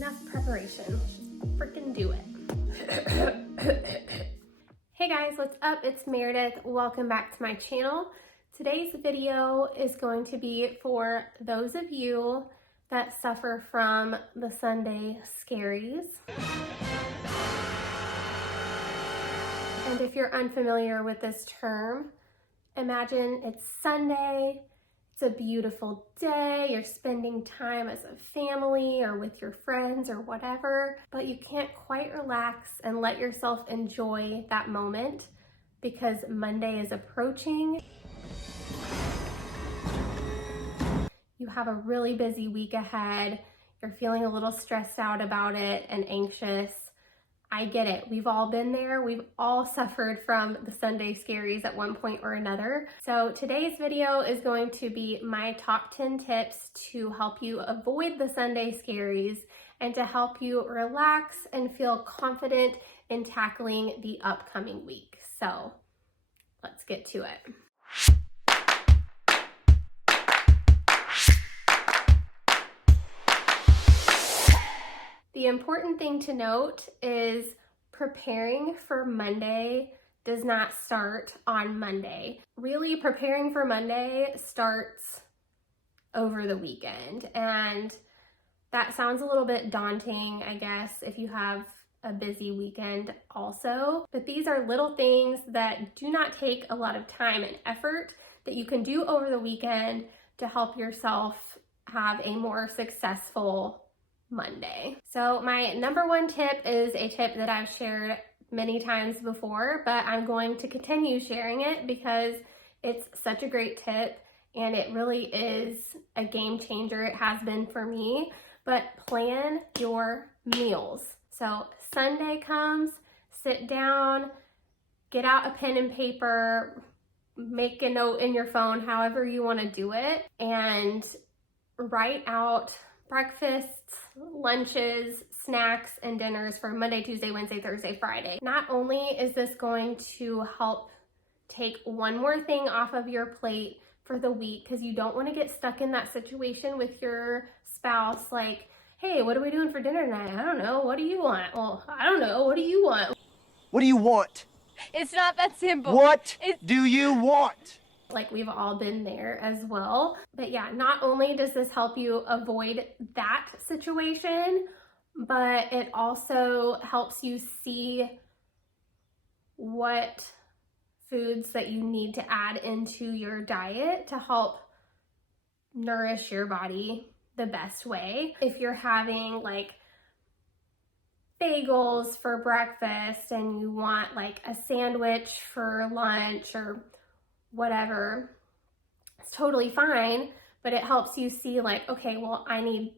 Enough preparation. Let's just freaking do it. Hey guys, what's up? It's Meredith. Welcome back to my channel. Today's video is going to be for those of you that suffer from the Sunday scaries. And if you're unfamiliar with this term, imagine it's Sunday. It's a beautiful day, you're spending time as a family or with your friends or whatever, but you can't quite relax and let yourself enjoy that moment because Monday is approaching. You have a really busy week ahead, you're feeling a little stressed out about it and anxious. I get it. We've all been there. We've all suffered from the Sunday scaries at one point or another. So today's video is going to be my top 10 tips to help you avoid the Sunday scaries and to help you relax and feel confident in tackling the upcoming week. So let's get to it. The important thing to note is preparing for Monday does not start on Monday. Really, preparing for Monday starts over the weekend. And that sounds a little bit daunting, I guess, if you have a busy weekend also. But these are little things that do not take a lot of time and effort that you can do over the weekend to help yourself have a more successful Monday. So my number one tip is a tip that I've shared many times before, but I'm going to continue sharing it because it's such a great tip and it really is a game changer. It has been for me, but plan your meals. So Sunday comes, sit down, get out a pen and paper, make a note in your phone, however you want to do it, and write out breakfasts, lunches, snacks, and dinners for Monday, Tuesday, Wednesday, Thursday, Friday. Not only is this going to help take one more thing off of your plate for the week, because you don't want to get stuck in that situation with your spouse, like, hey, what are we doing for dinner tonight? I don't know. What do you want? Well, I don't know. What do you want? What do you want? It's not that simple. What do you want? Like, we've all been there as well. But yeah, not only does this help you avoid that situation, but it also helps you see what foods that you need to add into your diet to help nourish your body the best way. If you're having like bagels for breakfast and you want like a sandwich for lunch or whatever, it's totally fine, but it helps you see like, okay, well, I need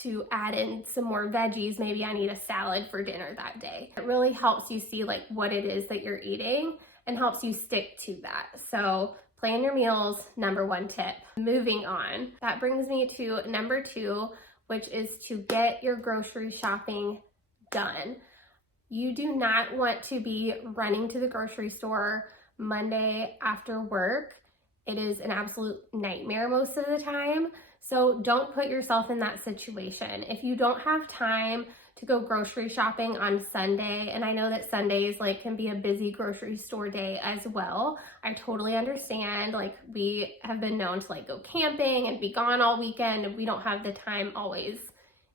to add in some more veggies. Maybe I need a salad for dinner that day. It really helps you see like what it is that you're eating and helps you stick to that. So plan your meals, number one tip. Moving on, that brings me to number two, which is to get your grocery shopping done. You do not want to be running to the grocery store Monday after work. It is an absolute nightmare most of the time. So don't put yourself in that situation. If you don't have time to go grocery shopping on Sunday, and I know that Sundays like can be a busy grocery store day as well. I totally understand. Like, we have been known to like go camping and be gone all weekend, and we don't have the time always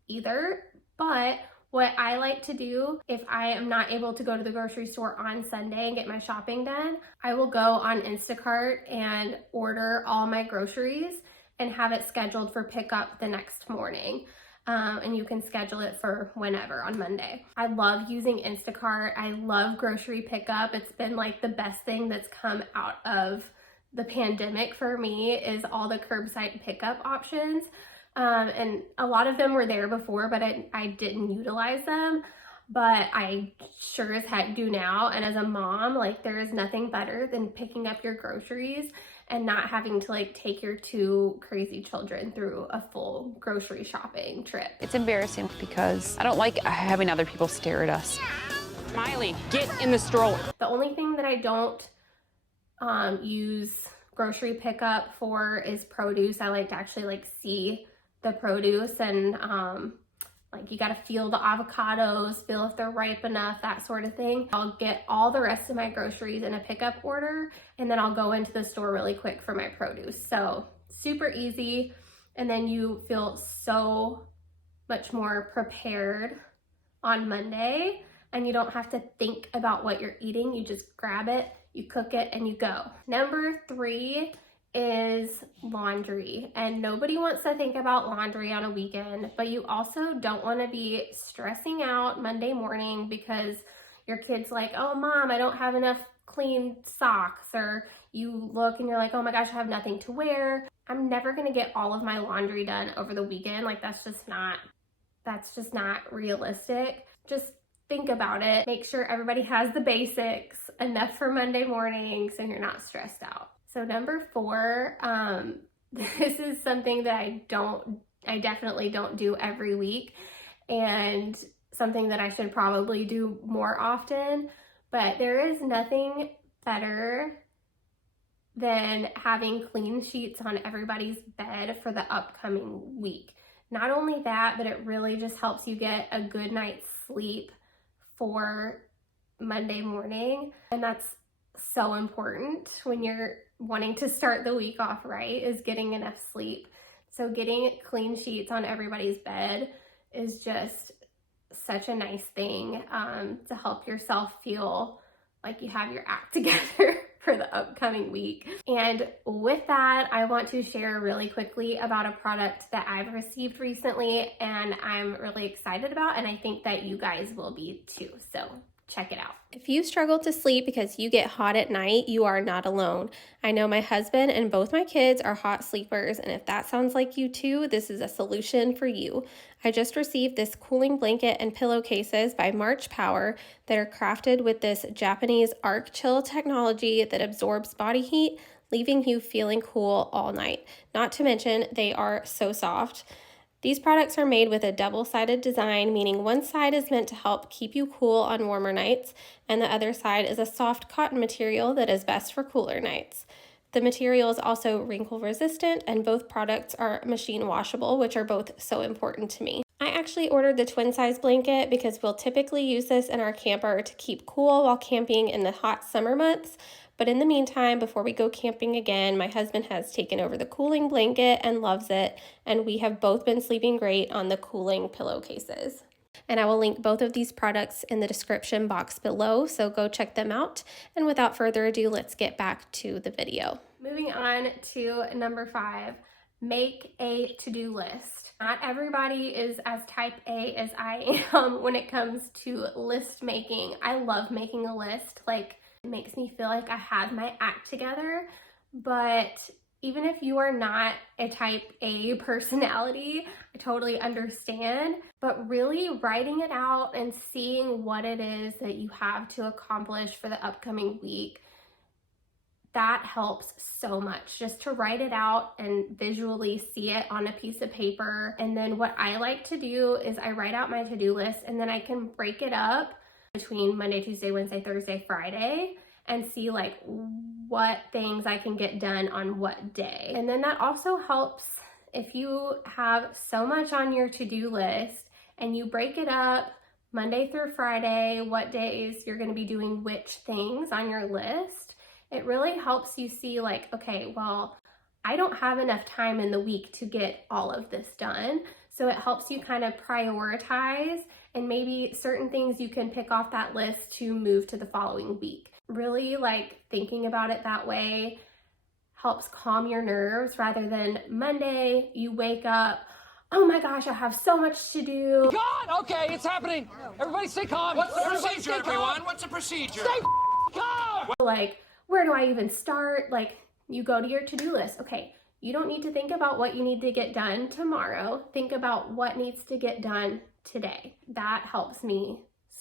either. But what I like to do, if I am not able to go to the grocery store on Sunday and get my shopping done, I will go on Instacart and order all my groceries and have it scheduled for pickup the next morning. And you can schedule it for whenever on Monday. I love using Instacart. I love grocery pickup. It's been like the best thing that's come out of the pandemic for me is all the curbside pickup options. And a lot of them were there before, but I didn't utilize them, but I sure as heck do now. And as a mom, like, there is nothing better than picking up your groceries and not having to like take your two crazy children through a full grocery shopping trip. It's embarrassing because I don't like having other people stare at us. Miley, get in the stroller. The only thing that I don't use grocery pickup for is produce. I like to actually like see the produce and Like you gotta feel the avocados, feel if they're ripe enough, that sort of thing. I'll get all the rest of my groceries in a pickup order, and then I'll go into the store really quick for my produce. So super easy. And then you feel so much more prepared on Monday, and you don't have to think about what you're eating. You just grab it, you cook it, and you go. Number 3 is laundry. And nobody wants to think about laundry on a weekend, but you also don't want to be stressing out Monday morning because your kid's like, oh mom, I don't have enough clean socks, or you look and you're like, oh my gosh, I have nothing to wear. I'm never gonna get all of my laundry done over the weekend. Like that's just not realistic. Just think about it. Make sure everybody has the basics, enough for Monday mornings, and you're not stressed out. So number 4, this is something that I definitely don't do every week, and something that I should probably do more often, but there is nothing better than having clean sheets on everybody's bed for the upcoming week. Not only that, but it really just helps you get a good night's sleep for Monday morning. And that's so important when you're wanting to start the week off right, is getting enough sleep. So getting clean sheets on everybody's bed is just such a nice thing to help yourself feel like you have your act together for the upcoming week. And with that, I want to share really quickly about a product that I've received recently and I'm really excited about, and I think that you guys will be too. So check it out. If you struggle to sleep because you get hot at night, you are not alone. I know my husband and both my kids are hot sleepers, and if that sounds like you too, this is a solution for you. I just received this cooling blanket and pillowcases by Marchpower that are crafted with this Japanese arc chill technology that absorbs body heat, leaving you feeling cool all night. Not to mention, they are so soft. These products are made with a double-sided design, meaning one side is meant to help keep you cool on warmer nights, and the other side is a soft cotton material that is best for cooler nights. The material is also wrinkle resistant, and both products are machine washable, which are both so important to me. I actually ordered the twin size blanket because we'll typically use this in our camper to keep cool while camping in the hot summer months. But in the meantime, before we go camping again, my husband has taken over the cooling blanket and loves it, and we have both been sleeping great on the cooling pillowcases. And I will link both of these products in the description box below, so go check them out. And without further ado, let's get back to the video. Moving on to number 5, make a to-do list. Not everybody is as type A as I am when it comes to list making. I love making a list. Like, it makes me feel like I have my act together. But even if you are not a type A personality, I totally understand. But really writing it out and seeing what it is that you have to accomplish for the upcoming week, that helps so much, just to write it out and visually see it on a piece of paper. And then what I like to do is I write out my to-do list, and then I can break it up between Monday, Tuesday, Wednesday, Thursday, Friday, and see like what things I can get done on what day. And then that also helps if you have so much on your to-do list and you break it up Monday through Friday, what days you're going to be doing which things on your list. It really helps you see like, okay, well, I don't have enough time in the week to get all of this done. So it helps you kind of prioritize, and maybe certain things you can pick off that list to move to the following week. Really like thinking about it that way helps calm your nerves, rather than Monday you wake up, oh my gosh, I have so much to do. God, okay, it's happening. Everybody stay calm. What's the procedure, everyone? What's the procedure? Stay calm. Like, where do I even start? Like, you go to your to-do list. Okay, you don't need to think about what you need to get done tomorrow. Think about what needs to get done today. That helps me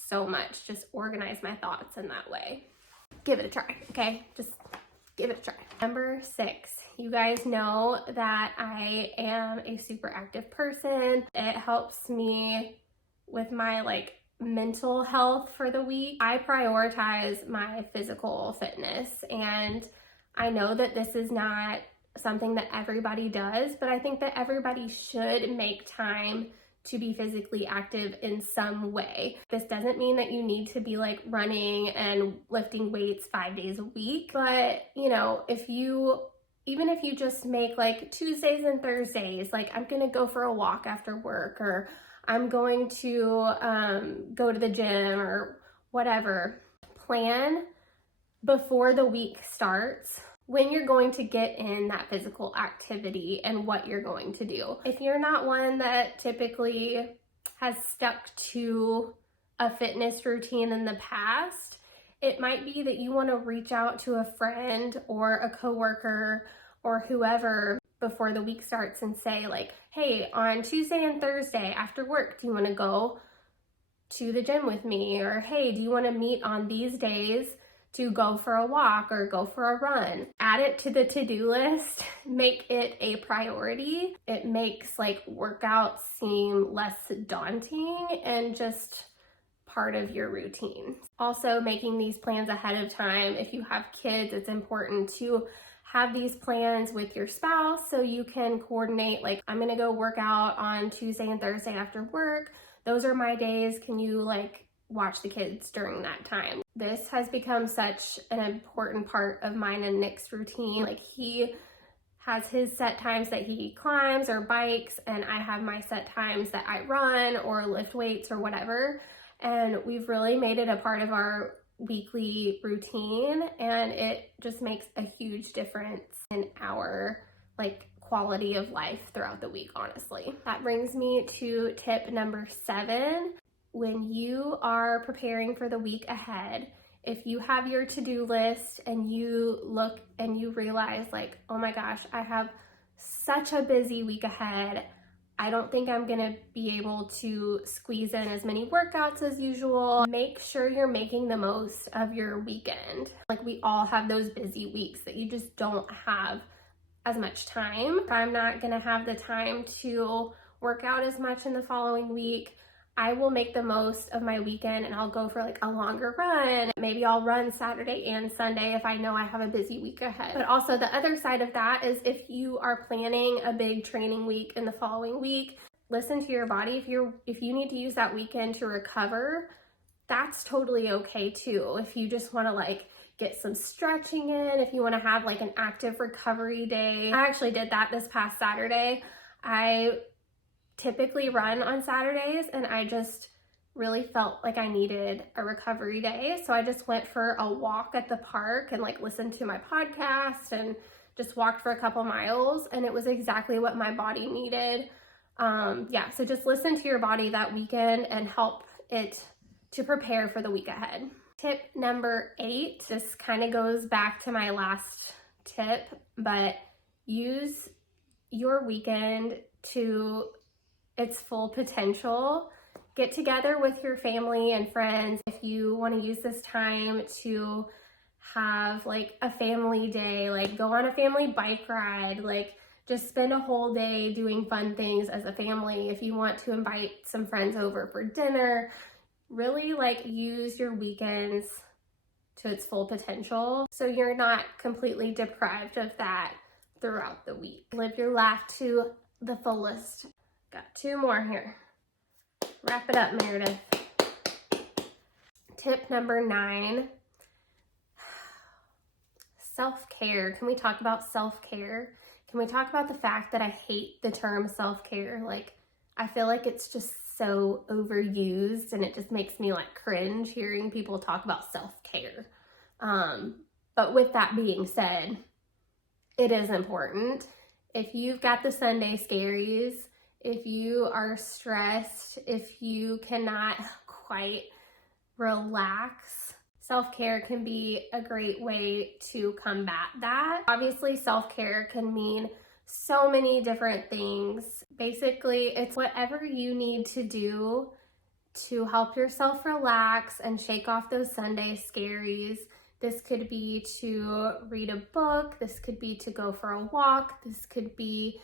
so much, just organize my thoughts in that way. Give it a try, okay? Just give it a try. Number 6, you guys know that I am a super active person. It helps me with my like mental health for the week. I prioritize my physical fitness, and I know that this is not something that everybody does, but I think that everybody should make time to be physically active in some way. This doesn't mean that you need to be like running and lifting weights 5 days a week, but you know, even if you just make like Tuesdays and Thursdays, like I'm gonna go for a walk after work, or I'm going to go to the gym or whatever, plan before the week starts when you're going to get in that physical activity and what you're going to do. If you're not one that typically has stuck to a fitness routine in the past, it might be that you want to reach out to a friend or a coworker or whoever before the week starts and say like, hey, on Tuesday and Thursday after work, do you want to go to the gym with me? Or hey, do you want to meet on these days to go for a walk or go for a run? Add it to the to-do list, make it a priority. It makes like workouts seem less daunting and just part of your routine. Also, making these plans ahead of time. If you have kids, it's important to have these plans with your spouse so you can coordinate, like, I'm gonna go work out on Tuesday and Thursday after work. Those are my days. Can you like watch the kids during that time? This has become such an important part of mine and Nick's routine. Like, he has his set times that he climbs or bikes, and I have my set times that I run or lift weights or whatever. And we've really made it a part of our weekly routine, and it just makes a huge difference in our like quality of life throughout the week, honestly. That brings me to tip number 7. When you are preparing for the week ahead, if you have your to-do list and you look and you realize like, oh my gosh, I have such a busy week ahead, I don't think I'm gonna be able to squeeze in as many workouts as usual. Make sure you're making the most of your weekend. Like, we all have those busy weeks that you just don't have as much time. If I'm not gonna have the time to work out as much in the following week, I will make the most of my weekend and I'll go for like a longer run. Maybe I'll run Saturday and Sunday if I know I have a busy week ahead. But also the other side of that is if you are planning a big training week in the following week, listen to your body. If you need to use that weekend to recover, that's totally okay too. If you just want to like get some stretching in, if you want to have like an active recovery day. I actually did that this past Saturday. I typically run on Saturdays and I just really felt like I needed a recovery day. So I just went for a walk at the park and like listened to my podcast and just walked for a couple miles, and it was exactly what my body needed. So just listen to your body that weekend and help it to prepare for the week ahead. Tip number 8, this kind of goes back to my last tip, but use your weekend to its full potential. Get together with your family and friends. If you want to use this time to have like a family day, like go on a family bike ride, like just spend a whole day doing fun things as a family. If you want to invite some friends over for dinner, really like use your weekends to its full potential so you're not completely deprived of that throughout the week. Live your life to the fullest. Got 2 more here. Wrap it up, Meredith. Tip number 9, self-care. Can we talk about self-care? Can we talk about the fact that I hate the term self-care? Like, I feel like it's just so overused and it just makes me like cringe hearing people talk about self-care. But with that being said, it is important. If you've got the Sunday scaries, if you are stressed, if you cannot quite relax, self-care can be a great way to combat that. Obviously, self-care can mean so many different things. Basically, it's whatever you need to do to help yourself relax and shake off those Sunday scaries. This could be to read a book, this could be to go for a walk, this could be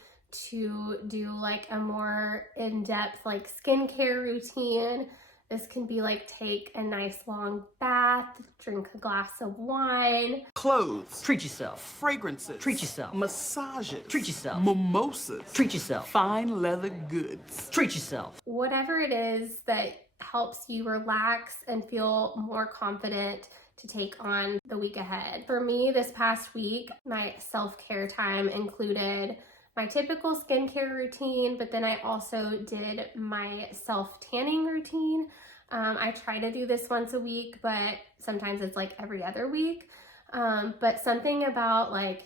to do like a more in-depth like skincare routine. This can be like take a nice long bath, drink a glass of wine. Clothes. Treat yourself. Fragrances. Treat yourself. Massages. Treat yourself. Mimosas. Treat yourself. Fine leather goods. Treat yourself. Whatever it is that helps you relax and feel more confident to take on the week ahead. For me, this past week, my self-care time included my typical skincare routine, but then I also did my self-tanning routine. I try to do this once a week, but sometimes it's like every other week. But something about like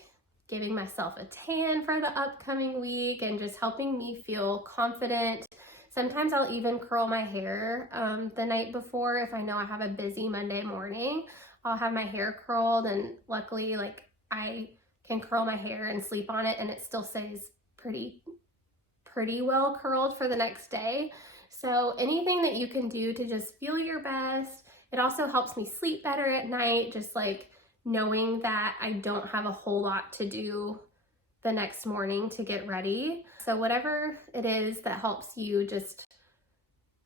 giving myself a tan for the upcoming week and just helping me feel confident. Sometimes I'll even curl my hair the night before if I know I have a busy Monday morning. I'll have my hair curled, and luckily like I can curl my hair and sleep on it and it still stays pretty well curled for the next day. So anything that you can do to just feel your best. It also helps me sleep better at night, just like knowing that I don't have a whole lot to do the next morning to get ready. So whatever it is that helps you just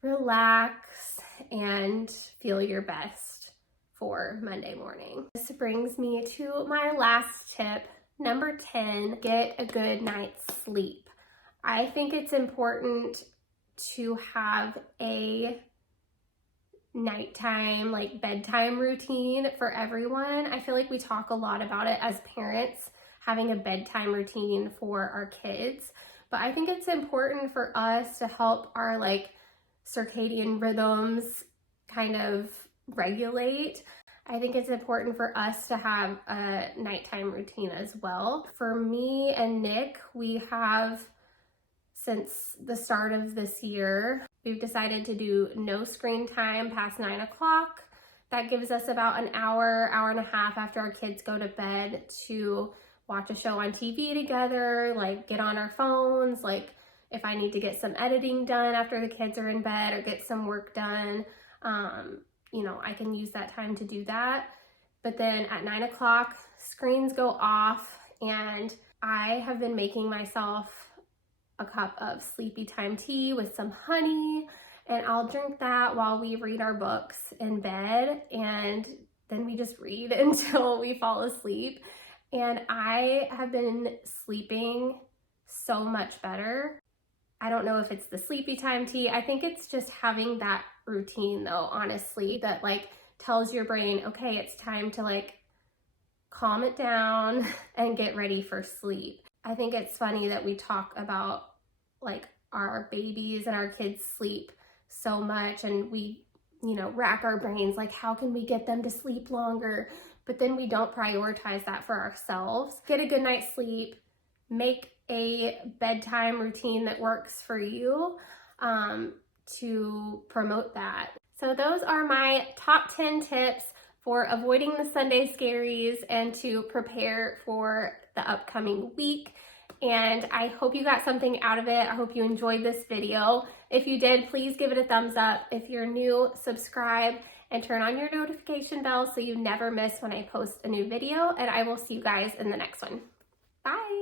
relax and feel your best for Monday morning. This brings me to my last tip. Number 10, get a good night's sleep. I think it's important to have a nighttime, like bedtime routine for everyone. I feel like we talk a lot about it as parents, having a bedtime routine for our kids. But I think it's important for us to help our like circadian rhythms kind of regulate. I think it's important for us to have a nighttime routine as well. For me and Nick, we have, since the start of this year, we've decided to do no screen time past 9 o'clock. That gives us about an hour, hour and a half after our kids go to bed to watch a show on TV together, like get on our phones, like if I need to get some editing done after the kids are in bed or get some work done, you know, I can use that time to do that. But then at 9 o'clock, screens go off, and I have been making myself a cup of sleepy time tea with some honey, and I'll drink that while we read our books in bed, and then we just read until we fall asleep. And I have been sleeping so much better. I don't know if it's the sleepy time tea. I think it's just having that routine though, honestly, that like tells your brain, okay, it's time to like calm it down and get ready for sleep. I think it's funny that we talk about like our babies and our kids' sleep so much, and we, you know, rack our brains like, how can we get them to sleep longer? But then we don't prioritize that for ourselves. Get a good night's sleep, make a bedtime routine that works for you to promote that. So those are my top 10 tips for avoiding the Sunday scaries and to prepare for the upcoming week. And I hope you got something out of it. I hope you enjoyed this video. If you did, please give it a thumbs up. If you're new, subscribe and turn on your notification bell so you never miss when I post a new video. And I will see you guys in the next one. Bye.